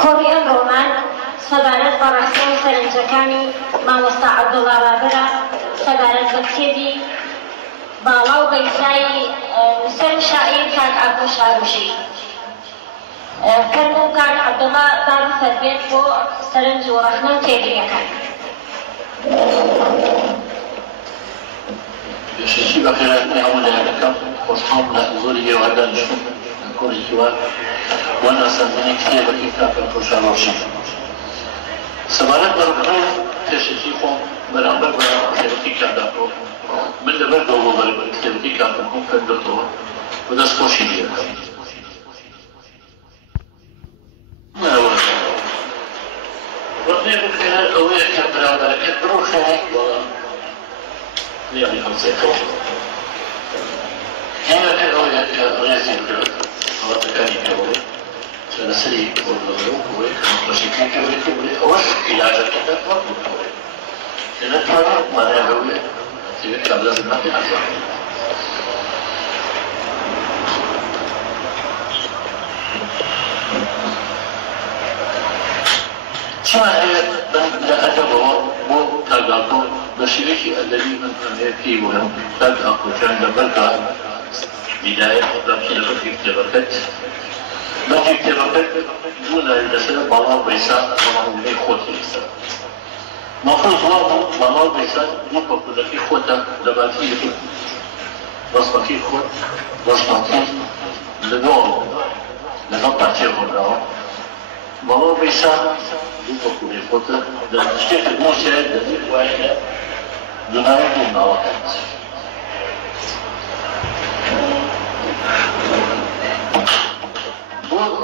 کۆڕی ئەمڕۆمان سەبارەت بە ڕاستە و سەرنجەکانی مامۆستا عەبدوڵڵا بابەرە سەبارەت بە کتێبی باڵا و بەیسایی نووسەر و شاعیر کاک عەبدوو شاروشی. فەرموو کاک عەبدوڵڵا بابی فەرمێت بۆ سەرنج و ڕەخنە و تێگەیەکان. پێشەکی بەخێراتنی هەموو لایەنەکەم خۆشحاڵم لە زۆری ئێوەدانیشتم کوڕی هیواد بۆ ناساندنی کتێبێکی کاک عەبدوو شاروشی. سەبارەت بە ڕەخنە و پێشەکی خۆم بەرامبەر بە کتێبەکەی کاکۆ من لەبەردەوە بۆ کتێبەکەی کاکۆ فەردۆتەوە بە دەستخۆشی لێ دەکەم. ڕەخنەی بخێرە ئەوەیە کە بەرامبەرەکەت بڕۆ خێنێک بەڵام لێڵی هەڵسێتەوە. هێنەکە ئەوەیە کە ڕێزی بکرێت هەڵەتەکانی پێوەڵێ لەسەری بۆڵەوەی بەشێکی پێوەیەکی بڵێ ئەوەش عیلاجەکەکە وەکوتەوەی کە نەتوانێت مانای هەوێ تێوێت کە لازم ناکە ئەزان. چیمان هەیە لە ئەدەبەوە بۆ کاگاکۆ بە شێوەیەکی ئەدەبی من هەمەیە پێی وەڵام کاگاکۆجان لەبەردا بیدایەت بەمشی لەبەرگی کتێبەکەت بەڵام کتێبەکەت دوو ناری لەسەر باڵا و بەیسا بەڵامونەی خۆتی لەسەر مەفروض وا بوو باڵا و بەیسا دوو پەکوولەکەی خۆتە لەباتی یەکێک ڕەسمەکەی خۆت ڕەسمەکەی لەگەڵ پارچێ خۆراوە باڵا و بەیسا دوو پەکوولەی خۆتە لە شتێکت نووسێت دەبێت وایە دوناوی دوو ناوەکەت.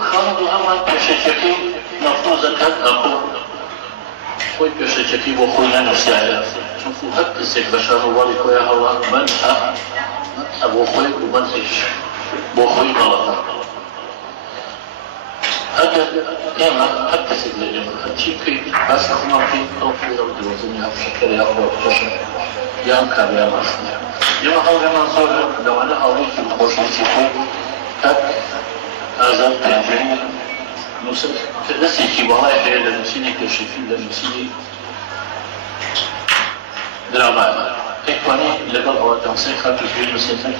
خانم هەمان پێشەکەی مەفروضەکەت ئەکۆ خۆی پێشەکەی بۆ خۆی نەنووسایە چونکو هەر کەسێک بە شانۆوەڵی خۆیان هەڵان منها بۆ خۆی و منهیش بۆ خۆی غەڵەتە. ئەگەر ئێمە هەر کەسێک لە ئێمە هەرچی بکەیت باسی خۆمان بکەین ئەو فێرە و درۆزنی هەم شەکەر یا خۆ پێشە یان کاریان مەسنیە. ئێمە هەڵێمان زۆرە لەوانە هەڵەیەکی خۆشویستی خۆی کات ئازاد پێنجێنی نووسەر دەستێکی بەڵای هەیە لە نووسینی کەشفی لە نووسینی درامایە ئەیتوانی لەگەڵ ئەوە تەمسەی خەڵکی پێی نووسێتن.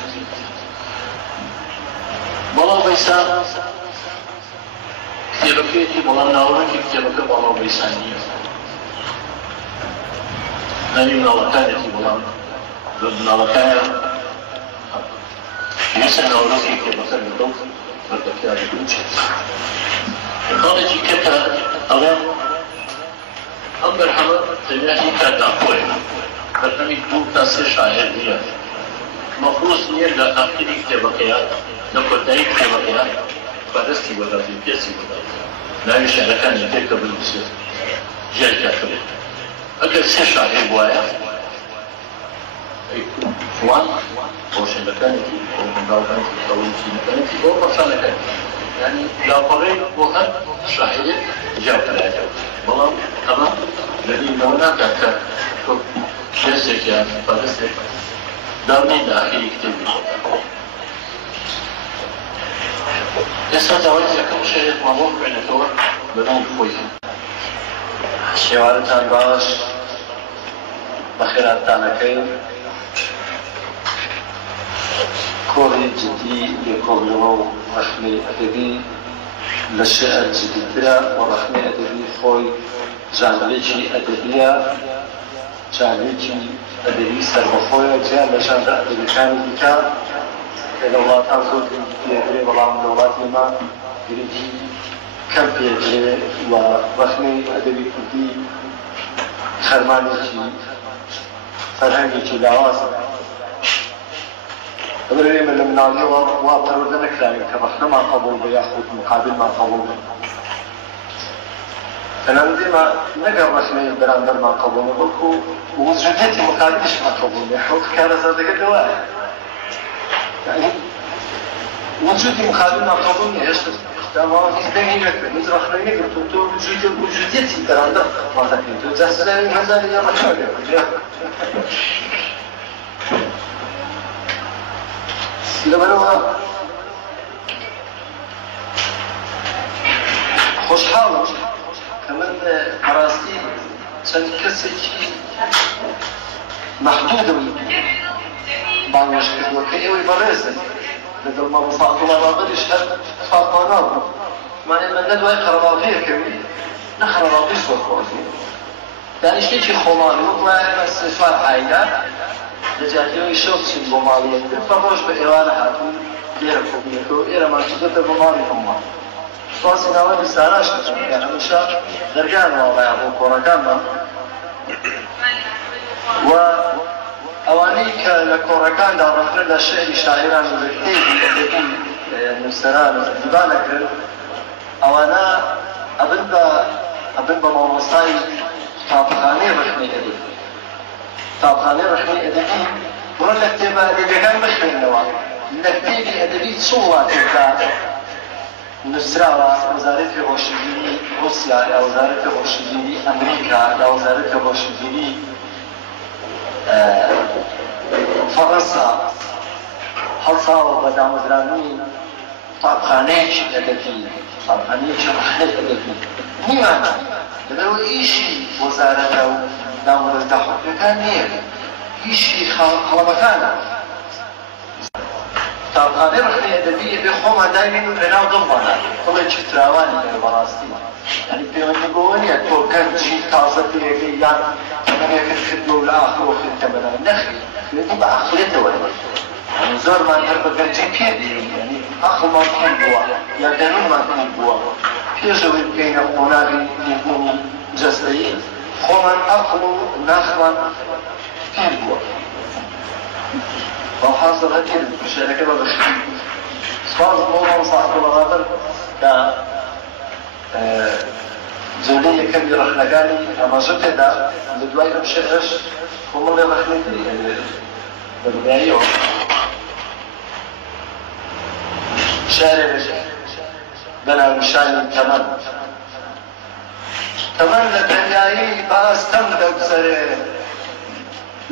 باڵا و بەیسا کتێبەکەیەتی بەڵام ناوەڕەنگی کتێبەکە باڵا و بەیسا نییە. ناوی مناڵەکانێتی بەڵام مناڵەکانیان ویسە ناوەڕەنگی کتێبەکە لەگەڵ بەردەکیانی بچێت. خاڵێکی کەتە ئەڵێن ئەم بەرهەمە تەنیاتی کارداخۆیە بەرهەمی دوو تا سێ شاعیر نییە. مەفروض نییە لە ئاخری کتێبەکەیە لە کۆتایی کتێبەکەیە بەدەستی وەداتی پێسی وەداتی ناوی شاعرەکانی تێکە بنووسێت ژیای کاکەبێت. ئەگەر سێ شاعیر وایە فڵان ڕۆشنەکانێکی بۆ منداڵەکانێکی ئەوەیەکانێکی بۆ پەرسانەکانی یعنی لاپەڕەی بۆ هەر شاعرێک جیاوکرایە. بەڵام ئەمە لەبینەوە ناکات کە تۆ کێسێکیان بەدەستێک داونەی لە ئاخری کتێبی ئێستا داوای یەکەم شێعرێکمان بۆ بخوێنێتەوە بەناو خۆی. شێوارتان باش بەخێراتانەکەی کۆڕی جدی لێکۆڵینەوە و ڕەخنەی ئەدەبی لە شێعر جدیترە و ڕەخنەی ئەدەبی خۆی ژانرێکی ئەدەبیە ژانرێکی ئەدەبی سەربەخۆیە جیان لە ژانرە ئەدەبیەکانی دیکە کە لە وڵاتان زۆر پێدرێ بەڵام لە وڵاتی ئێمە گرنگی کەم پێدرێ و ڕەخنەی ئەدەبی کوردی خەرمانێکی فەرهەنگێکی لاوازە. ئەمە ئێمە لە مناڵیەوە وا پەروەردە نەکراوین کە ڕەخنەمان قبوڵ بە یاخود مقابلمان قبوڵ بێ. تەنانەت ئێمە نەگەر ڕەخنەی بەرامبەرمان قبوڵ بێ بەڵکو وجودێتی مقابلیشمان قبوڵ بێ. کارەزادەکە لەوایە یعنی وجودی مقابلمان قبوڵ نییە هێشتا داوام هیچ دەنگی نەکرد هیچ ڕەخنەی نەکرد تۆ وجودێتی بەرامبەر وا دەکەیت تۆ جا سەلاوی هەزاری یا ڕەخنەکە لەبەرەوە خۆشحاڵم کە من بەڕاستی چەند کەسێکی مەحدودم بانگێش کردووە کە ئێوەی بەڕێزن لەگەڵ مامۆستا عەبدوڵڵا بابەریش هەر فاتوانە بوو مانێ من نە دوای قەرەباڵغیەکەوی نە قەرەباڵغیش وەخۆزی یعنی شتێکی خۆڵانی وەک وایە ئێمە سێ چوار عایلە لە جاتیەوەی شەو بچین بۆ ماڵی یەکتر بە ڕۆژ بە ئێوانە هاتوون لێرە کۆبوونەکەەوە ئێرەمان چووەتە بۆ ماڵی هەمووان سواسی ناوەی بیستاراش دەکەم کە هەمیشە دەرگانەوە وایە بۆ کۆڕەکانمان و ئەوانەی کە لە کۆڕەکاندا ڕەخنە لە شێعری شاعران و لە کتێبی ئەدەبی نووسەران دیوانەکرد ئەوانە ئەبن بە مامۆستای قوتابخانەی ڕەخنەی ئەدەبی قوتابخانەی ڕەخنەی ئەدەبی بڕۆ لە کتێبە ئەدەبیەکان بخوێنەوە لە کتێبی ئەدەبی چ وڵاتێکدا نووسراوە وەزارەتی ڕۆشنبیری رووسیا یا وەزارەتی ڕۆشنبیری ئەمریکا یا وەزارەتی ڕۆشنبیری فەڕەنسا هەڵساوە بە دامەزرانی قوتابخانەیەکی ئەدەبی قوتابخانەیەکی ڕەخنەی ئەدەبی نیمانە لەبەرەوە ئیشی وەزارەتە و دامەزرا حکومەکان نییە ئیشی خەڵەمەکانە قوتابخانەی ڕەخنەی ئەدەبی بێ خۆمان داینین و لەناو دڵمانە دڵێکی فراوانی هەیە بەڕاستی یعنی پەیوەندی بەوە نییە تۆ گەنجی تازە پێگەی یان تەمەنێکت کردووە و لە ئاخرەوە خێتە بەلای نەخی خوێنی بە عەقڵێتەوە زۆرمان هەر بە گەنجی پێدێنین یعنی عەقڵمان کەم بووە یا دەروونمان کەم بووە پێشەوەی بگەینە قۆناغی نێبوونی جەستەیی خۆمان عەقڵ و ناخمان پیر بووە والحاصل هەتیر شعرەکە بەبەشی سپاس بۆ مامۆستا عەبدوڵڵا بابەر کە جلوی یەکەمی ڕەخنەکانی ئەمەژە پێدا لە دوای ئەم شێعرەش کۆمەڵێ ڕەخنەی بەدنیاییەوە شارێک بەناوی شانی تەمەن تەمەن لە تەنیایی بەئەستەم دەگوزەرێ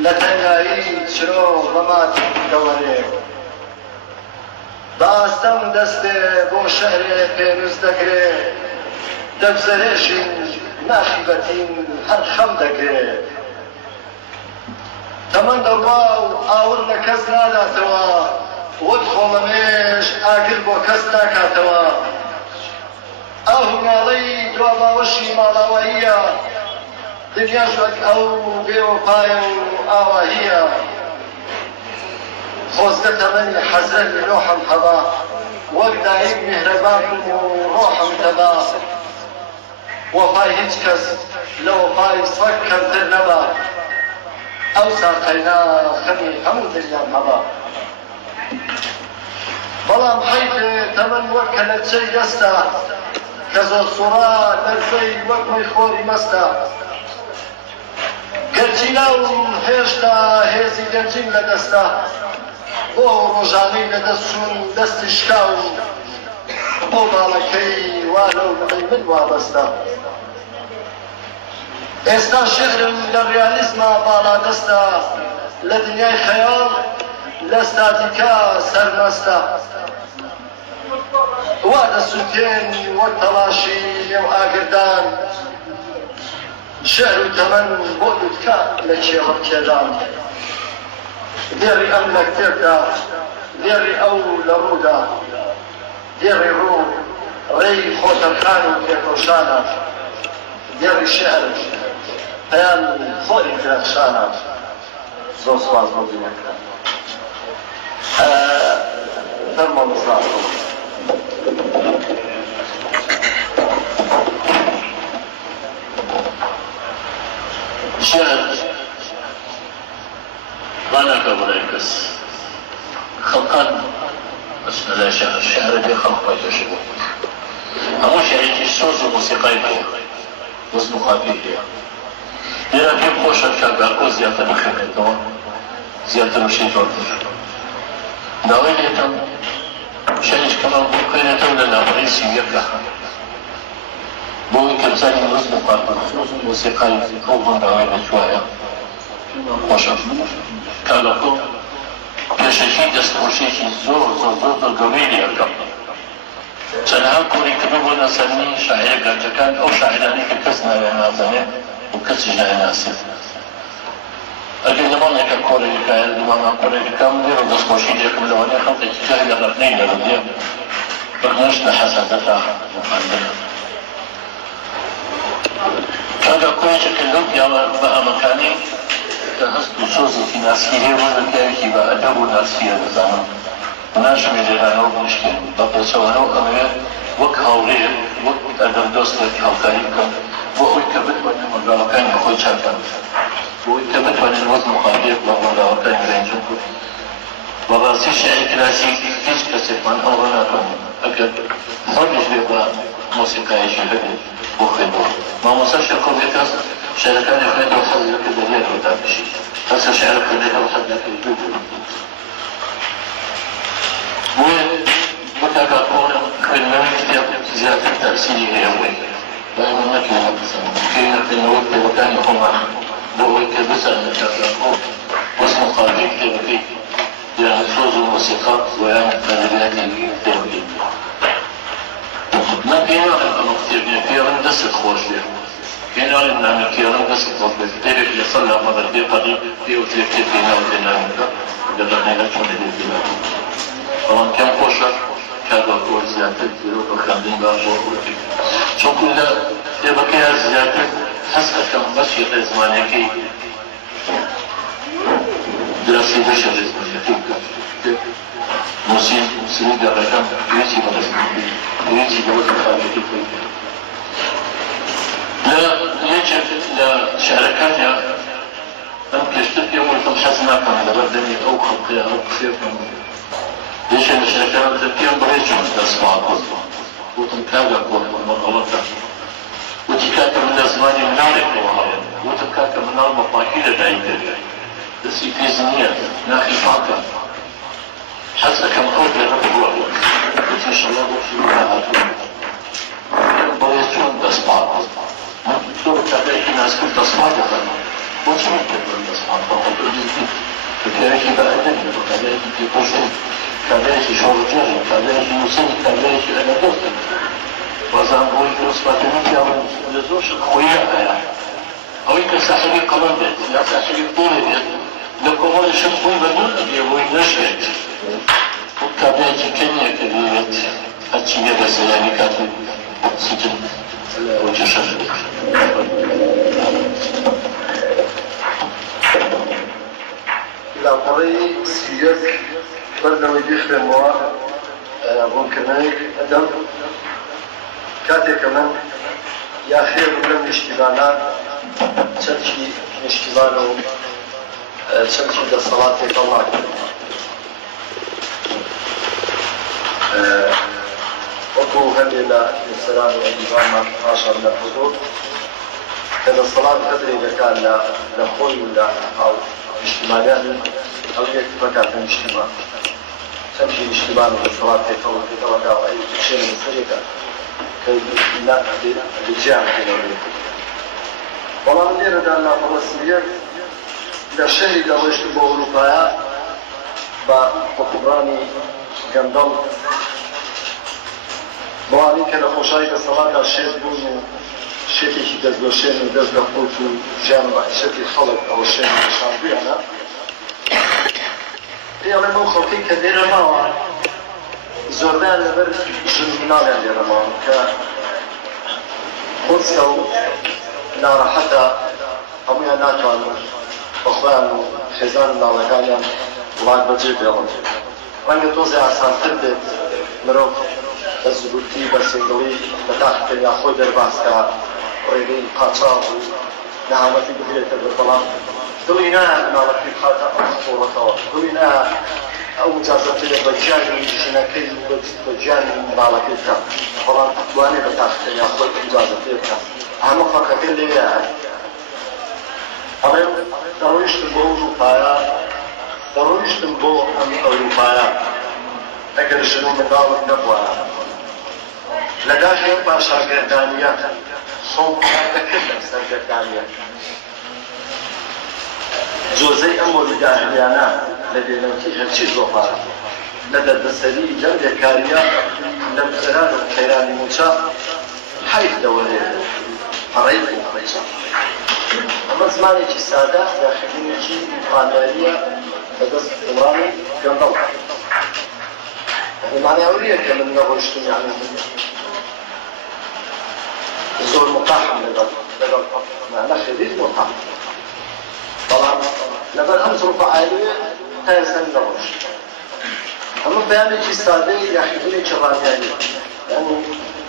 لە تەنیایی چرۆ بەماتی دەوەرێ بەئەستەم دەستێ بۆ شەعرێ پێنووس دەگرێ دەگوزەرێشین ناخیبەتین هەر خەم دەگرێ تەمەن دەڕوا و ئاور لە کەس ناداتەوە وەک خۆڵەمێش ئاگر بۆ کەس ناکاتەوە ئەو هەناڵەی دوا باوەشی ماڵاواییە دنیاش وەک ئەو بێوەپایە و ئاواهیە خۆزگە تەمەنی حەزرەت نۆحم هەبا وەک دایک میهرەبان بووم و ڕۆحم تەبا وەفای هیچ کەس لە وەفای سەگ کەمتر نەبا ئەو ساقەینا خەمی هەموو دنیام هەبا بەڵام حەیفێ تەمەن وەک کە لە چەی دەستە کە زۆر سوڕا دەرفەی وەک مەی خۆری مەستە گەرجیناوم هێشتا هێزی گەنجین لە دەستە بۆ ڕۆژانەی لە دەستچوون دەستی شکاو بۆ باڵەکەی وا لەو بڵی من وابەستە ئێستا شێعرم لە ڕیالیزمە باڵا دەستە لە دنیای خەیاڵ لە ستاتیکا سەرمەستە وا دەسووتێن وەک تەڵاشی نێو ئاگردان شعر و تەمەن بۆ دوتکە لە کێوە کێدان دێڕی ئەم لە کتێبدا دێڕی ئەو لە ڕوودا دێڕی ڕوو ڕێی خۆتەرخان و پێکۆشانە دێڕی شعر پەیان خۆری درەخشانە زۆر سوپاس بۆ بینەکان فەرمۆ مۆستا شعر غناك بريكس خلقان بس لا شعر الشعر دي خلق ما يشبه همو شعر الصوت الموسيقى وزن خفيف لأن في خوشة كاكو زيادة بخيمتون زيادة مشيطون ناويلتم شعر كمان بقينتون للأمريسي يبلغ بوي كمثال وزن قابل خصوص الموسيقى يكون ناويلة شوية خوشة كالكو پێشەکی دەستخۆشیێکی زۆر گەورەی لێ ئەەکەم چەندها کۆڕیکردن بۆ نەسەرنی شاعیرە گەنجەکان ئەو شاعیرانەی کە کەس ناویان نازانێت و کەسیش نایناسێت ئەگەر لەماڵێکە کۆڕێکەکایە دومامان کۆڕێکەکەم لێرە دەستخۆشی لێکم لەوانەیە خەڵکێکی جاهی لە ڕەبنەی لەڕدێ بەرنەش لە حەسادەتا مخاندنە کاگا کۆیەکێکە لەو پیاوە بە ئەمەکانی کە هەست و سۆزێکی ناسکیرێ وەزە پیاوێکی بە ئەدەب و ناسکیرە دەزانم ناشمێ لێرانەوە بنیشتێن بە پێچەوانەوە ئەمەوێت وەک هاوڕێ وەک ئەدەب دۆستێک هاوکاری بکەم بۆ ئەوەی کە بتوانێت مەرگاڵەکانی خۆی چاکەن بۆ ئەوەی کە بتوانێت وەز مخالف بە مەرگاڵەکانی ڕێنجم کرد بەڕاستی شێعری کلاسیک هیچ کەسێکمان ئەوڕە ناتوانێت ئەگەر خۆیش بێ بە مۆسیقایەکی هەبێت بۆ خوێندەوە مامۆستا شێرکۆڤ کەس شێعرەکانی خوێندەوە حەزی دەکرد لەلێرەوە دابژێت هەستا شێعر خوێندەکەەوە حەز دەکرد وكذا أقول كلمة كتاب زيادة تأثيري هي وين دائما نكلم كلمة النوت وكان يقوم بوي كبسة نتابعه واسمه قاضي كتابي يعني صوت الموسيقى ويعني تدريبات كتابي ما كان أنا كتير في هندسة خوش له كان أنا من كيران هندسة خوش له تاريخ اللي صلى مرة في قريب في وتركت فينا وديناميكا قدرنا نكون لدينا طبعا كان خوشة كذا كور زيادة كيلو وخمسين باشور شو كله يبقى كذا زيادة حسب كم ماشي زمانه كي دراسة بشر زمانه موسيقى قرقم يجي بدرس يجي بدرس خارجي لا يجب لا شركات يا أنت تشتكي يوم الحزن كان لبردني أو خلقي أو كثير من ليش الشركات تركيهم بريجهم تسمع كله وتنكاجا كله المغلطة وتكاكا من الزمان منارك وهاي وتكاكا من المطاكيلة بعيدة بس في زنية ناخي فاكا حتى كم قول لربه وتيش الله وفي مراها بريجهم تسمع كله دور تابعي ناس كل تسمع كله وشو كله تسمع كله فكرهي بأدنى وكذلك في قشن كذلك شورجان كذلك يوسف كذلك أنا دوست وزان بوي كرسباتني كانوا لزوج خويا أو كسحري قلبت يا سحري طولت لكم هذا شخصي بدون أبي بوي نشأت وكذلك كنيا كذلك أشياء بس يعني كاتب سجن وجشر العقاري سياق برنامج يخدم ممكن أدم كاتي كمان يا خير من الاشتغالات تلشي اشتغاله تلشي ده صلاة الله وكو هذه السلام والإمام عشر من الحضور كان الصلاة تدري إذا كان لأخوي ولا أو اجتماعيات أو يكفكات من اجتماع تمشي الاجتماع بالصلاة تطور في طبقة أو أي شيء من السرقة كي لا بالجامعة الأولية والله من دير دعنا فرسمية إذا شيء إذا وجدت بأوروبايا بقبراني جندل بواني كان خوشاي الصلاة الشيخ بونو شكل دز دوشين ودز دخلت جامع شكل خلق أو شيء شامبيانا هي من مخاطي كثيرة ما زوردان لبر جنبنا يعني ما ك خصو نار حتى هم يناتون أخوان خزان نالكانيا الله بجيب يوم وأنا توزع سانترد مروف الزبطي بسنجوي بتاعت يا أخوي درباسكا وريدي قاطع نعمتي بغيرة بالطلب دولينا نعمتي قاطع صورته دولينا أو جازت لبجاني شنكي بجاني نعمتي فلان أطواني بتاعت يا أخوي جازت لك أهم فقط اللي يعني أنا درويشت بأوروبايا درويشت بأوروبايا أكل شنو من دار النبوة لداخل باشا قردانيات صوت تكلم سرقردانيات جوزي أمو لداخليانا لدينا هالشي زوفارة لدى السري جنب كاريا لم ترى كيراني موشا حيث دولي فريق وخيشا أما زماني كي سادة داخلين كي قانالية بدست زماني جنبال يعني معنى أولية كمن نغشتم يعني زور مقاحم لدى معنى خريج مقاحم طبعا لبن أمس رفعالية تايسن نغش أما بياني كي سادة يحيدوني كرانياني يعني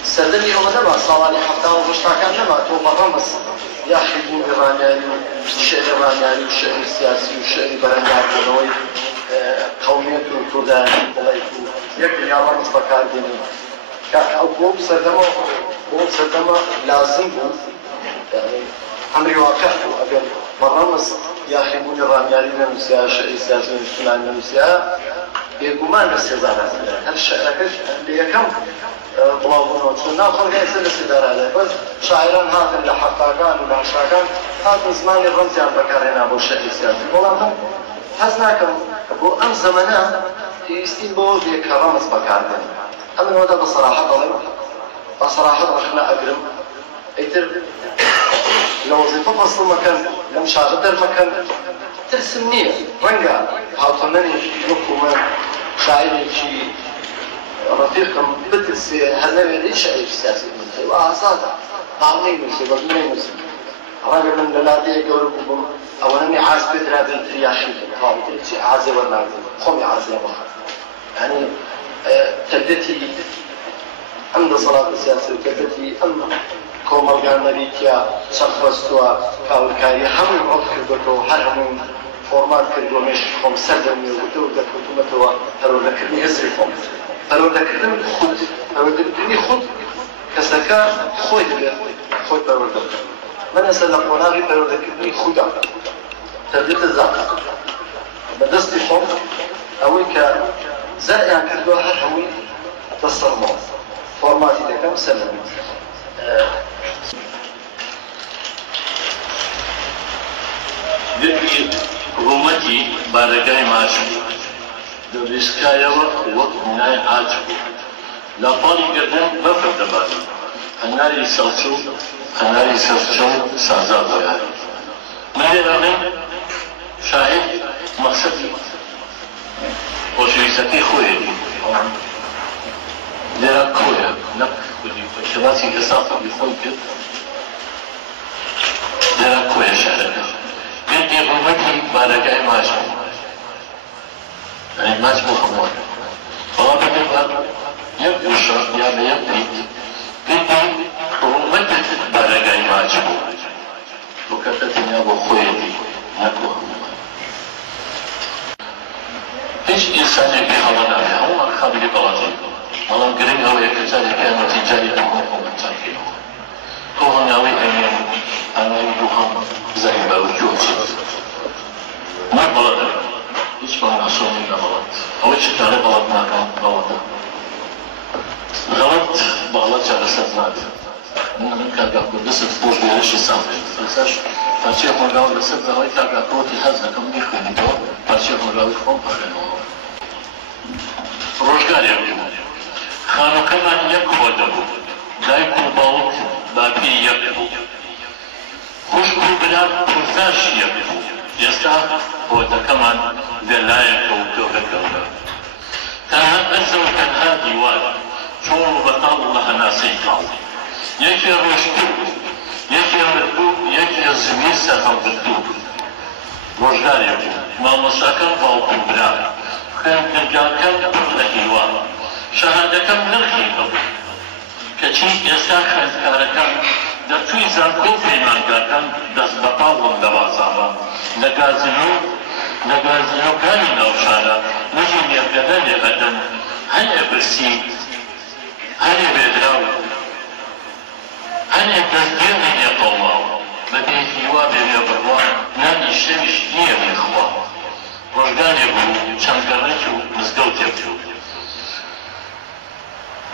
سردني يوم دما صالحي حتى ومشتاكان لما تو برمس يحيدون إيرانياني الشعر الإيرانياني والشعر السياسي والشعر البرنياني قومية الكردان يكفي يا رمز بكارديني أو بوب سردما لازم بو يعني أمري واقع أجل برمس يحيدون إيرانياني نمسيا الشعر السياسي والاجتماعي نمسيا بيقومان بالسيزانات هالشعر اللي يكم طلابون وشنا خلق يسال السدارة عليه بس شاعران هذا اللي حقاقان ولا حشاقان هذا زمان الرمزي عم بكرهنا أبو الشيء السياسي والله هم حسناكم أبو أم زمنا يستين بو ذيك رمز بكارنا أما هذا بصراحة ظلم بصراحة رخنا أقرم أيتر لو وظيفة فصل مكان لم شاغدر مكان ترسمني رنقا هاوطنني نقوما شاعري شي رفيقهم بدرس هذا ليش أي سياسي مثل وأساسا قامين مسلم بدون مسلم رجل من بلادي يقولون أولاً عاز بدر هذا الرياحي هذا شيء عازي ولا قومي عازي بخير يعني تبدتي عند صلاة السياسة تبدتي أم كوم أرجع مريكا شخصوا كاولكاري هم عقد كردو هم فورمات كردو مش هم سلم يقولوا ده كتومتوا ترى ذكرني هزركم فلو ذكرتم خود فلو ذكرتني خود كسكا خود فلو ذكرتم من أسأل قناغي فلو ذكرتني خودا تردت الزعق بدست فوق أوي كزائع كردوها حوي تصرمو فورماتي ذكا سلم ذكي رومتي بارقاي ماشي دوريسكايا وقت مناي عاجب لا طالي قدام بفر دبار هناري سلسو هناري سلسو سازاد وياه ما يرانا شاهد مقصدي وشويسكي خويا ليرا خويا نك ودي فشلاتي كسافة بخوي كد ليرا خويا شاهد قلتي رومتي بارقاي ماشي يعني ما اسمه خمار فهو بيبقى يبدو شرط يعني يبدي بيبقى ومدة بارقاي ما عجبه وكتتني أبو خويتي نكو ايش إنسان يبي خلانا عليها هو الخابر بلاطي الله قريب هو يكتالي كان تجاري تكون متاكي هو ناوي أنا يبوهم زي ما وجوهتي ما بلاطي هیچ با معصومی نبود. اولی چه کاری غلط نکن غلطه. غلط با غلط جلسات ناد. من كان يقول بس تفوز بهالشيء السافر. فلساش فرشيخ مقاول بس بهاي كان يقول تهزنا كم يخوني تو. فرشيخ مقاول يخون بخينه. روزگار يبدو. خانو كمان يكبر دبو. دايكو باوت باقي يبدو. خوشكو بلاد فرزاش يبدو. يستا هو كمان دلايك وكذا كان أنزل كان هادي واد شور بطل الله ناسيكاو يكي رشدو يكي ردو يكي زميل سفر بدو روزگار يبدو ما مساكن باوكو بلا كان ترجاكن بطلقيوان شهادكم نرخيكو كچي يستا خلقاركم در توی زنکو پیمانگاکن دست بطاون دوازاوا نگازنو کانی نوشانا نجیم یبگنن یغدن هنه برسی هنه بیدراو هنه دزگیرن یقوماو بدهی وابه یبروان نانی شوش نیه بیخوا روزگان یبو چندگرنکو مزگوت یبو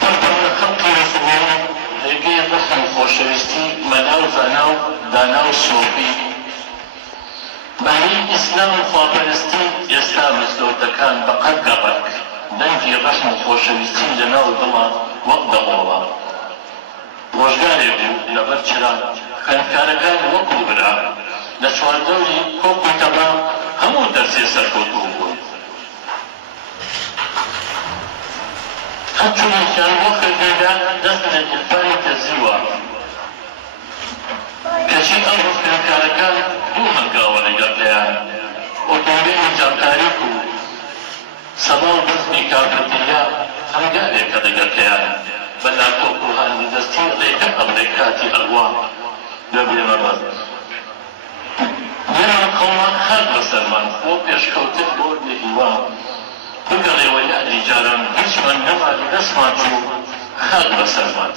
پرپرن خلقی رسولان لگه رحم خوشویستی مناو زناو داناو صوفی معنی اسلام و خوابرستی اسلام مزدودکان بقد قبرک دەنگی ڕەحم و خۆشەویستی لەناو دڵە وەک دەڵۆڵە ڕۆژگارێ بوو لەبەر چرا خوێندکارەکان وەکو برا لە چواردەوری کۆکوی تەبا هەموو دەرسێ سەرکەوتوو بوون هەرچوونێکیان بۆ خوێندنەکە دەست لە گیرفانی تەزیوە کەچی ئەمڕۆ خوێندکارەکان دوو هەنگاوە لەگەڵیان ئۆتۆمبیلی جامتاریک و سەما و بەزمی کارکردنیا هەنگارێکە لەگەڵیان بە لاپتۆپ و هەندەستی ڕێگە ئەبرێ کاتی ئەڵوا دەبێمەڕەت لێرە قەومان خەر بەسەرمان بۆ پێشکەوتن بۆ لێهیوا بگەڕێەوە یادی جاران هیچمان نەمالی دەستمان چوو خەر بەسەرمان